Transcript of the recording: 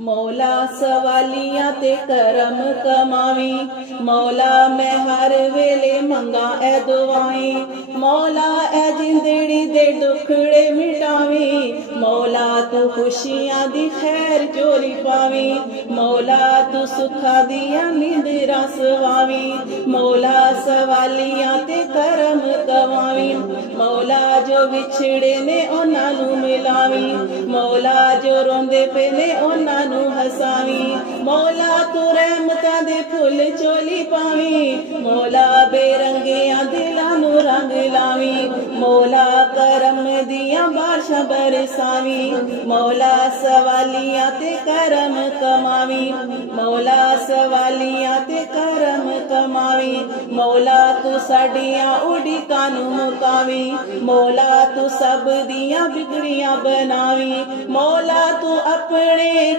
मौला सवालियां ते करम कमावी। मौला मैं हर वेले मंगा ए दुआएं। मौला ए जिंदड़ी दे दुखड़े मिटावी। मौला तू खुशियां दी खैर चोरी पावी। मौला तू सुखा दिया निंदरा सवावी। मौला सवालियां ते करम कमावी। मौला जो विछड़े ने उन्हां नू मिलावी। मौला जो रोंदे पे ने उन्हां नू हसावी। मौला तू रहमतां दे फुल चोली पावी। मौला बेरंगियां दिलां नू रंग लावी। मौला करम दियां बारिशां बरसावी। मौला सवालियां ते करम कमावी। मौला सवालियां ते करम कमावी। मौला तू साडियां उड़ीकां नू मुकावी। मौला तू सब दियां बिगड़ियां बनावी। मौला तू अपने